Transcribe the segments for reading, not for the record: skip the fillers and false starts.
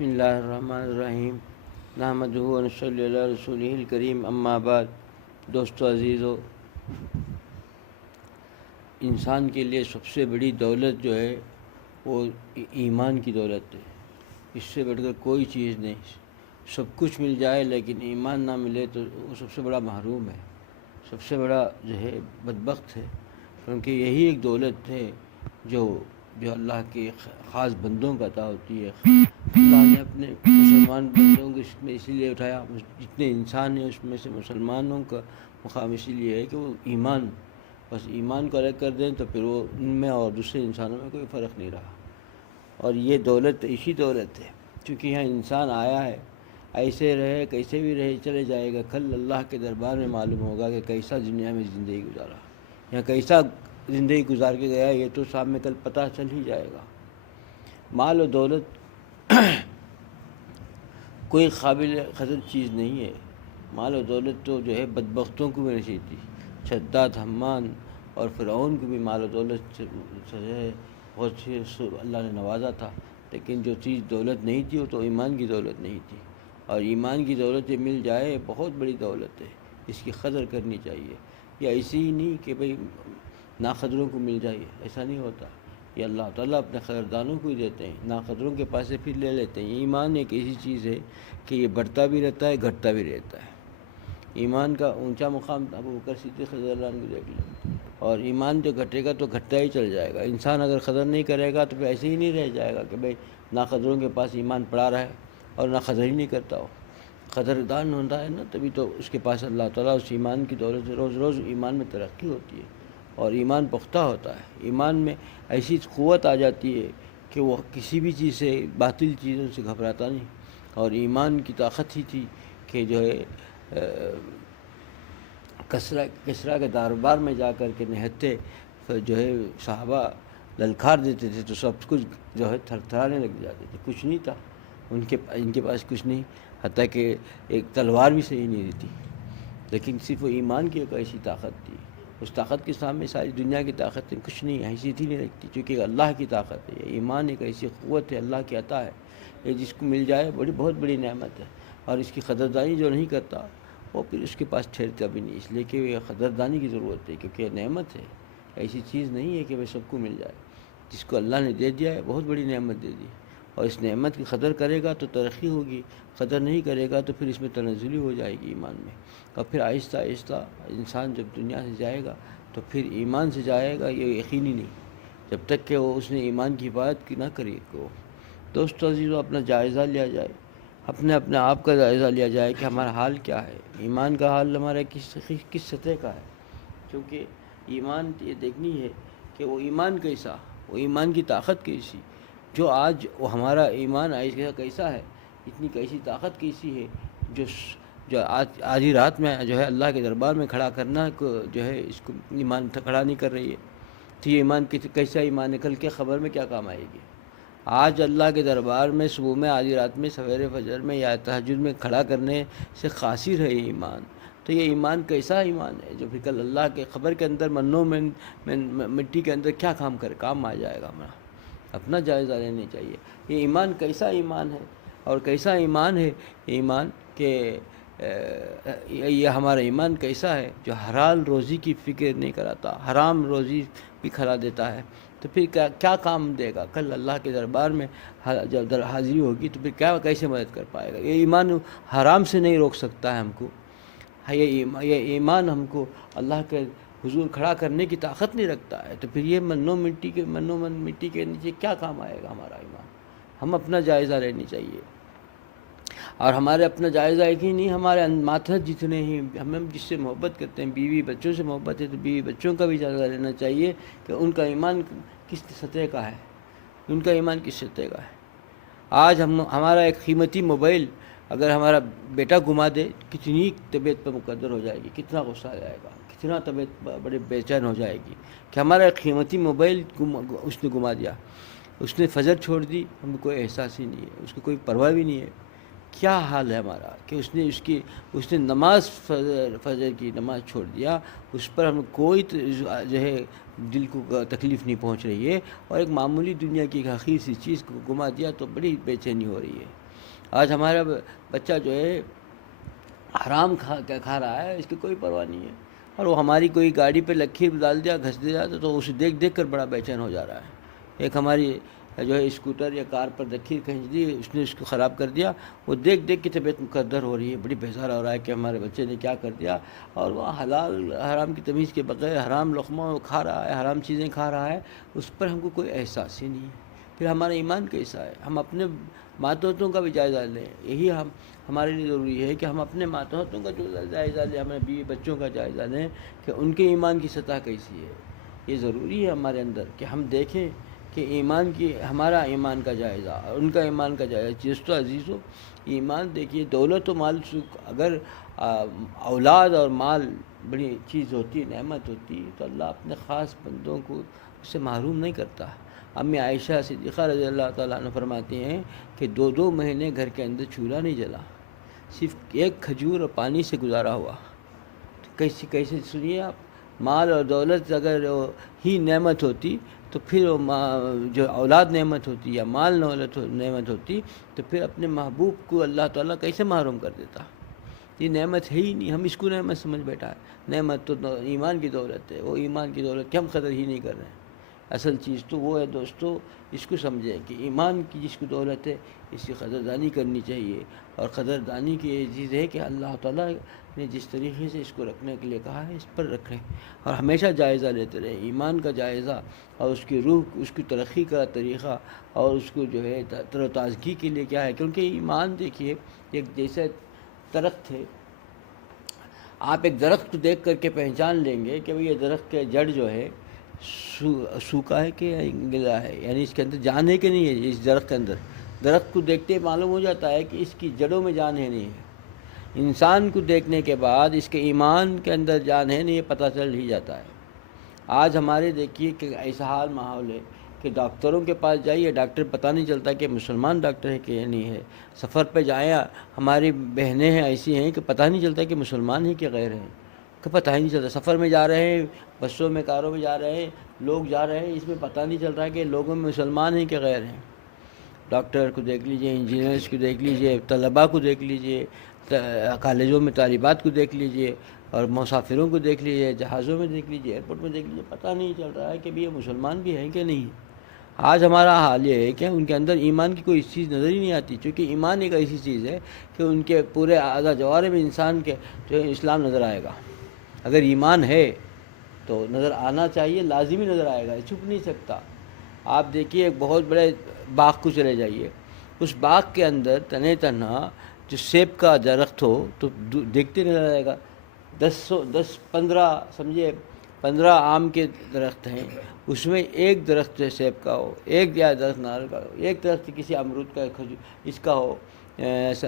بسم اللہ الرحمن الرحیم نحمدہ و نصلی علی رسولہ الکریم اما بعد۔ دوستو عزیزو، انسان کے لیے سب سے بڑی دولت جو ہے وہ ایمان کی دولت ہے۔ اس سے بڑھ کر کوئی چیز نہیں۔ سب کچھ مل جائے لیکن ایمان نہ ملے تو وہ سب سے بڑا محروم ہے، سب سے بڑا جو ہے بدبخت ہے، کیونکہ یہی ایک دولت ہے جو اللہ کے خاص بندوں کا عطا ہوتی ہے۔ اللہ نے اپنے مسلمان بندوں کو اس میں اسی لیے اٹھایا، جتنے انسان ہیں اس میں سے مسلمانوں کا مقام اسی لیے ہے کہ وہ بس ایمان کو الگ کر دیں تو پھر وہ ان میں اور دوسرے انسانوں میں کوئی فرق نہیں رہا۔ اور یہ دولت اسی دولت ہے، چونکہ یہاں انسان آیا ہے، ایسے رہے کیسے بھی رہے چلے جائے گا۔ کل اللہ کے دربار میں معلوم ہوگا کہ کیسا دنیا میں زندگی گزارا یا کیسا زندگی گزار کے گیا، یہ تو صاحب میں کل پتہ چل ہی جائے گا۔ مال و دولت کوئی قابل قدر چیز نہیں ہے۔ مال و دولت تو جو ہے بدبختوں کو بھی نصیب تھی۔ شداد، حمان اور فرعون کو بھی مال و دولت سے بہت سی اللہ نے نوازا تھا، لیکن جو چیز دولت نہیں تھی وہ تو ایمان کی دولت نہیں تھی۔ اور ایمان کی دولت یہ مل جائے بہت بڑی دولت ہے، اس کی قدر کرنی چاہیے۔ یا ایسی ہی نہیں کہ بھئی ناقدروں کو مل جائے، ایسا نہیں ہوتا۔ یہ اللہ تعالیٰ اپنے قدردانوں کو ہی دیتے ہیں، ناقدروں کے پاس سے پھر لے لیتے ہیں۔ ایمان ایک ایسی چیز ہے کہ یہ بڑھتا بھی رہتا ہے، گھٹتا بھی رہتا ہے۔ ایمان کا اونچا مقام ابو بکر صدیق رضی اللہ عنہ کو دیکھ لیں، اور ایمان جو گھٹے گا تو گھٹتا ہی چل جائے گا۔ انسان اگر قدر نہیں کرے گا تو پھر ایسے ہی نہیں رہ جائے گا کہ بھئی ناقدروں کے پاس ایمان پڑا رہا ہے اور نہ قدر ہی نہیں کرتا ہو۔ قدردان ہوتا ہے نا، تبھی تو اس کے پاس اللہ تعالیٰ اس ایمان کی دولت سے روز روز ایمان میں ترقی ہوتی ہے اور ایمان پختہ ہوتا ہے۔ ایمان میں ایسی قوت آ جاتی ہے کہ وہ کسی بھی چیز سے، باطل چیزوں سے گھبراتا نہیں۔ اور ایمان کی طاقت ہی تھی کہ جو ہے کسریٰ کے دربار میں جا کر کے نہتے جو ہے صحابہ للکار دیتے تھے تو سب کچھ جو ہے تھر تھرانے لگ جاتے تھے۔ کچھ نہیں تھا ان کے پاس، کچھ نہیں، حتیٰ کہ ایک تلوار بھی صحیح نہیں تھی، لیکن صرف وہ ایمان کی ایک ایسی طاقت تھی۔ اس طاقت کے سامنے ساری دنیا کی طاقتیں کچھ نہیں، حیثیت ہی نہیں رکھتی، چونکہ اللہ کی طاقت ہے۔ ایمان ایک ایسی قوت ہے، اللہ کی عطا ہے، یہ جس کو مل جائے بہت بڑی نعمت ہے۔ اور اس کی قدردانی جو نہیں کرتا وہ پھر اس کے پاس ٹھہرتا بھی نہیں، اس لیے کہ یہ قدردانی کی ضرورت ہے، کیونکہ یہ نعمت ہے، ایسی چیز نہیں ہے کہ وہ سب کو مل جائے۔ جس کو اللہ نے دے دیا ہے بہت بڑی نعمت دے دی، اور اس نعمت کی قدر کرے گا تو ترقی ہوگی، قدر نہیں کرے گا تو پھر اس میں تنزلی ہو جائے گی ایمان میں۔ اور پھر آہستہ آہستہ انسان جب دنیا سے جائے گا تو پھر ایمان سے جائے گا، یہ یقینی نہیں، جب تک کہ وہ اس نے ایمان کی حفاظت کی نہ کرے کو۔ دوستو عزیزو، اپنا جائزہ لیا جائے، اپنے آپ کا جائزہ لیا جائے کہ ہمارا حال کیا ہے، ایمان کا حال ہمارا کس سطح کا ہے۔ کیونکہ ایمان یہ دیکھنی ہے کہ وہ ایمان کیسا، وہ ایمان کی طاقت کیسی، جو آج وہ ہمارا ایمان ایسا کیسا ہے، اتنی کیسی طاقت کیسی ہے جو آج ہی رات میں جو ہے اللہ کے دربار میں کھڑا کرنا کو جو ہے اس کو ایمان کھڑا نہیں کر رہی ہے، تو یہ ایمان کیسا ایمان ہے، کل کے خبر میں کیا کام آئے گی۔ آج اللہ کے دربار میں صبح میں، آدھی رات میں، سویرے فجر میں یا تہجد میں کھڑا کرنے سے قاصر ہے یہ ایمان۔ تو یہ ایمان کیسا ایمان ہے جو پھر کل اللہ کے خبر کے اندر منو میں مٹی کے اندر کیا کام آ جائے گا ہمارا۔ اپنا جائزہ لینا چاہیے، یہ ایمان کیسا ایمان ہے، اور کیسا ایمان ہے ایمان کہ یہ ہمارا ایمان کیسا ہے جو حلال روزی کی فکر نہیں کراتا، حرام روزی بھی کھلا دیتا ہے، تو پھر کیا کام دے گا کل اللہ کے دربار میں جب حاضری ہوگی، تو پھر کیسے مدد کر پائے گا۔ یہ ایمان حرام سے نہیں روک سکتا ہے ہم کو، یہ ایمان ہم کو اللہ کے حضور کھڑا کرنے کی طاقت نہیں رکھتا ہے، تو پھر یہ منو من مٹی کے نیچے کیا کام آئے گا ہمارا ایمان۔ ہم اپنا جائزہ لینی چاہیے، اور ہمارے اپنا جائزہ ایک ہی نہیں، ہمارے ماتحت جتنے ہی ہم جس سے محبت کرتے ہیں، بیوی بچوں سے محبت ہے تو بیوی بچوں کا بھی جائزہ لینا چاہیے کہ ان کا ایمان کس سطح کا ہے، ان کا ایمان کس سطح کا ہے۔ آج ہمارا ایک قیمتی موبائل اگر ہمارا بیٹا گما دے، کتنی طبیعت پر مقدر ہو جائے گی، کتنا غصہ آ جائے گا، کتنا طبیعت بڑے بے چین ہو جائے گی کہ ہمارا ایک قیمتی موبائل اس نے گما دیا، اس نے فجر چھوڑ دی، ہم کو کوئی احساس ہی نہیں ہے، اس کو کوئی پرواہ بھی نہیں ہے۔ کیا حال ہے ہمارا کہ اس نے نماز فجر کی نماز چھوڑ دیا، اس پر ہم کوئی جو ہے دل کو تکلیف نہیں پہنچ رہی ہے، اور ایک معمولی دنیا کی ایک حقیر سی چیز کو گما دیا تو بڑی بے چینی ہو رہی ہے۔ آج ہمارا بچہ جو ہے حرام کھا رہا ہے، اس کی کوئی پرواہ نہیں ہے، اور وہ ہماری کوئی گاڑی پہ لکیر ڈال دیا، گھس دیا تو اسے دیکھ دیکھ کر بڑا بے چین ہو جا رہا ہے۔ ایک ہماری جو ہے اسکوٹر یا کار پر لکیر کھینچ دی، اس نے اس کو خراب کر دیا، وہ دیکھ دیکھ کے طبیعت مقدر ہو رہی ہے، بڑی بیزار ہو رہا ہے کہ ہمارے بچے نے کیا کر دیا، اور وہ حلال حرام کی تمیز کے بغیر حرام لقمہ کھا رہا ہے، حرام چیزیں کھا رہا ہے، اس پر ہم کو کوئی احساس ہی نہیں ہے۔ پھر ہمارا ایمان کیسا ہے؟ ہم اپنے ماتحتوں کا بھی جائزہ لیں، یہی ہمارے لیے ضروری ہے کہ ہم اپنے ماتحتوں کا جو جائزہ لیں، ہمارے بیوی بچوں کا جائزہ لیں کہ ان کے ایمان کی سطح کیسی ہے۔ یہ ضروری ہے ہمارے اندر کہ ہم دیکھیں کہ ہمارا ایمان کا جائزہ اور ان کا ایمان کا جائزہ۔ دوستو عزیزو، ایمان دیکھیے، دولت و مال اگر اولاد اور مال بڑی چیز ہوتی، نعمت ہوتی، تو اللہ اپنے خاص بندوں کو اس سے محروم نہیں کرتا۔ امی عائشہ صدیقہ رضی اللہ تعالیٰ عنہ فرماتی ہیں کہ 2 مہینے گھر کے اندر چولہا نہیں جلا، صرف ایک کھجور اور پانی سے گزارا ہوا۔ کیسے سنیے آپ، مال اور دولت اگر ہی نعمت ہوتی تو پھر جو اولاد نعمت ہوتی یا مال نعمت ہوتی تو پھر اپنے محبوب کو اللہ تعالیٰ کیسے محروم کر دیتا؟ یہ نعمت ہے ہی نہیں، ہم اس کو نعمت سمجھ بیٹھا ہے۔ نعمت تو ایمان کی دولت ہے، وہ ایمان کی دولت کی ہم قدر ہی نہیں کر رہے ہیں۔ اصل چیز تو وہ ہے دوستو، اس کو سمجھیں کہ ایمان کی جس کو دولت ہے اس کی قدردانی کرنی چاہیے، اور قدردانی کی یہ چیز ہے کہ اللہ تعالیٰ نے جس طریقے سے اس کو رکھنے کے لیے کہا ہے اس پر رکھیں، اور ہمیشہ جائزہ لیتے رہیں، ایمان کا جائزہ، اور اس کی روح، اس کی ترقی کا طریقہ، اور اس کو جو ہے تر و تازگی کے لیے کیا ہے۔ کیونکہ ایمان دیکھیے ایک جیسے درخت ہے، آپ ایک درخت کو دیکھ کر کے پہچان لیں گے کہ یہ درخت کے جڑ جو ہے سوکھا ہے کہ گلا ہے، یعنی اس کے اندر جان ہے کہ نہیں ہے۔ اس درخت کے اندر، درخت کو دیکھتے معلوم ہو جاتا ہے کہ اس کی جڑوں میں جان ہے نہیں ہے۔ انسان کو دیکھنے کے بعد اس کے ایمان کے اندر جان ہے نہیں، یہ پتہ چل ہی جاتا ہے۔ آج ہمارے دیکھیے کہ ایسا حال ماحول ہے کہ ڈاکٹروں کے پاس جائیے، ڈاکٹر پتہ نہیں چلتا کہ مسلمان ڈاکٹر ہے کہ نہیں ہے۔ سفر پہ جائیں، ہماری بہنیں ہیں ایسی ہیں کہ پتہ نہیں چلتا کہ مسلمان ہیں کہ غیر ہیں، کہ پتہ ہی نہیں چلتا۔ سفر میں جا رہے ہیں، بسوں میں، کاروں میں جا رہے ہیں، لوگ جا رہے ہیں، اس میں پتہ نہیں چل رہا کہ لوگوں میں مسلمان ہیں کہ غیر ہیں۔ ڈاکٹر کو دیکھ لیجئے، انجینئرس کو دیکھ لیجئے، طلباء کو دیکھ لیجئے، کالجوں میں طالبات کو دیکھ لیجئے، اور مسافروں کو دیکھ لیجئے، جہازوں میں دیکھ لیجئے، ایئرپورٹ میں دیکھ لیجئے، پتہ نہیں چل رہا ہے کہ یہ مسلمان بھی ہیں کہ نہیں۔ آج ہمارا حال یہ ہے کہ ان کے اندر ایمان کی کوئی چیز نظر ہی نہیں آتی، چونکہ ایمان ایک ایسی چیز ہے کہ ان کے پورے اعضاء جوارح میں انسان کے جو ہے اسلام نظر آئے گا۔ اگر ایمان ہے تو نظر آنا چاہیے، لازمی نظر آئے گا، چھپ نہیں سکتا۔ آپ دیکھیے ایک بہت بڑے باغ کو چلے جائیے، اس باغ کے اندر تنہا جو سیب کا درخت ہو تو دیکھتے نظر آئے گا۔ 15 سمجھے 15 آم کے درخت ہیں، اس میں ایک درخت سیب کا ہو، ایک یا درخت ناریل کا ہو، ایک درخت کسی امرود کا، اس کا ہو،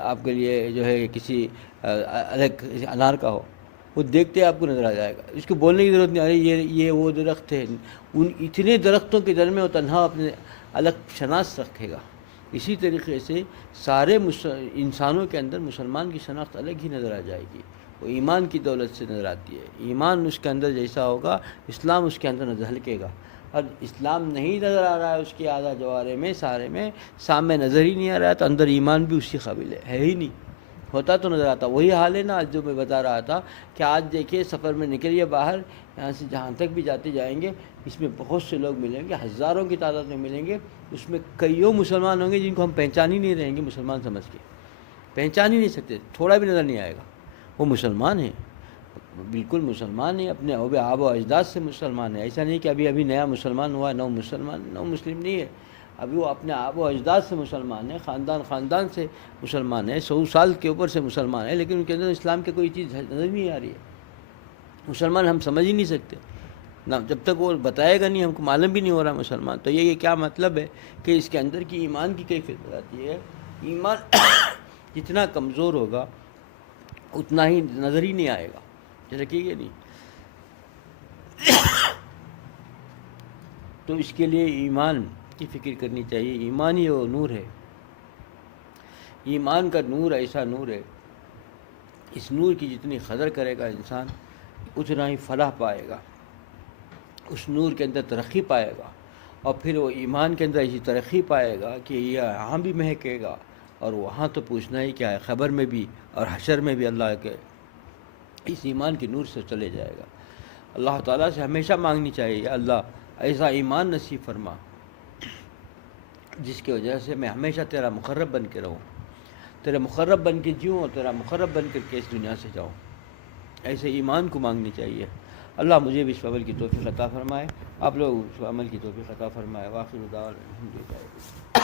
آپ کے لیے جو ہے کسی الگ انار کا ہو، وہ دیکھتے آپ کو نظر آ جائے گا، اس کو بولنے کی ضرورت نہیں آ رہی یہ وہ درخت ہے۔ ان اتنے درختوں کے درمیان وہ تنہا اپنے الگ شناخت رکھے گا۔ اسی طریقے سے سارے انسانوں کے اندر مسلمان کی شناخت الگ ہی نظر آ جائے گی، وہ ایمان کی دولت سے نظر آتی ہے۔ ایمان اس کے اندر جیسا ہوگا، اسلام اس کے اندر نظر ہلکے گا، اور اسلام نہیں نظر آ رہا ہے اس کے اعضاء جوارح میں، سارے میں سامنے نظر ہی نہیں آ رہا ہے، تو اندر ایمان بھی اسی قابل ہے ہی نہیں، ہوتا تو نظر آتا۔ وہی حال ہے نا آج جو میں بتا رہا تھا کہ آج دیکھیے سفر میں نکلیے باہر، یہاں سے جہاں تک بھی جاتے جائیں گے، اس میں بہت سے لوگ ملیں گے، ہزاروں کی تعداد میں ملیں گے، اس میں کئیوں مسلمان ہوں گے جن کو ہم پہچان ہی نہیں رہیں گے مسلمان سمجھ کے، پہچان ہی نہیں سکتے، تھوڑا بھی نظر نہیں آئے گا۔ وہ مسلمان ہیں، بالکل مسلمان ہیں، اپنے آب و اجداد سے مسلمان ہیں، ایسا نہیں کہ ابھی نیا مسلمان ہوا، نو مسلم نہیں ہے، ابھی وہ اپنے آب و اجداد سے مسلمان ہیں، خاندان سے مسلمان ہیں، 100 سال کے اوپر سے مسلمان ہیں، لیکن ان کے اندر اسلام کی کوئی چیز نظر نہیں آ رہی ہے۔ مسلمان ہم سمجھ ہی نہیں سکتے نہ، جب تک وہ بتائے گا نہیں، ہم کو معلوم بھی نہیں ہو رہا مسلمان۔ تو یہ کیا مطلب ہے کہ اس کے اندر کی ایمان کی کیفیت آتی ہے۔ ایمان جتنا کمزور ہوگا اتنا ہی نظر ہی نہیں آئے گا، رکھیے گا نہیں۔ تو اس کے لیے ایمان کی فکر کرنی چاہیے۔ ایمان ہی وہ نور ہے، ایمان کا نور ایسا نور ہے، اس نور کی جتنی قدر کرے گا انسان اتنا ہی فلاح پائے گا، اس نور کے اندر ترقی پائے گا، اور پھر وہ ایمان کے اندر ایسی ترقی پائے گا کہ یہ یہاں بھی مہکے گا اور وہاں تو پوچھنا ہی کیا ہے، خبر میں بھی اور حشر میں بھی اللہ کے اس ایمان کے نور سے چلے جائے گا۔ اللہ تعالیٰ سے ہمیشہ مانگنی چاہیے، یا اللہ ایسا ایمان نصیب فرما جس کی وجہ سے میں ہمیشہ تیرا مقرب بن کے رہوں، تیرے مقرب بن کے جیوں اور تیرا مقرب بن کر کے اس دنیا سے جاؤں۔ ایسے ایمان کو مانگنی چاہیے۔ اللہ مجھے بھی اس عمل کی توفیق عطا فرمائے، آپ لوگ اس عمل کی توفیق عطا فرمائے۔ واخر دعوانا الحمدللہ۔